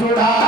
就是他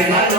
Amen.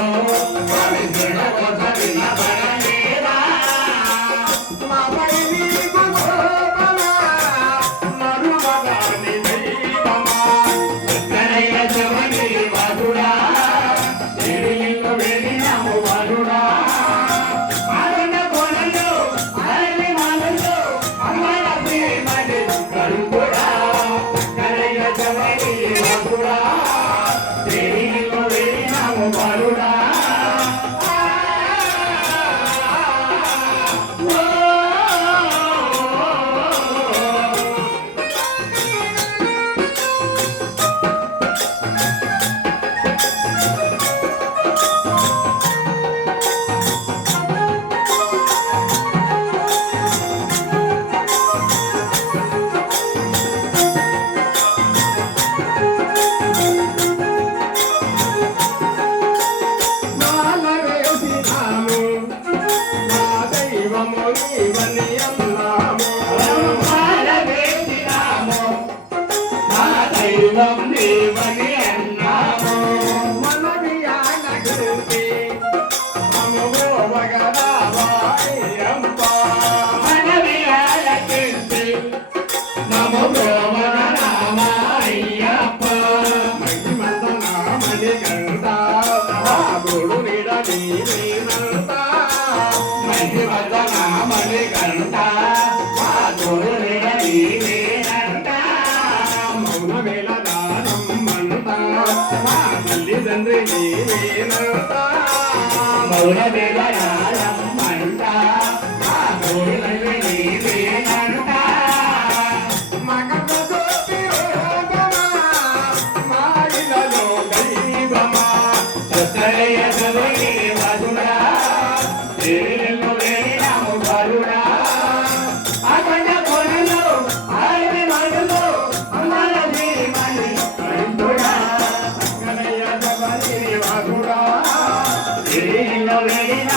తల్లిదండ్రి మౌన వేళ రాలమ్మ విడిన విడిన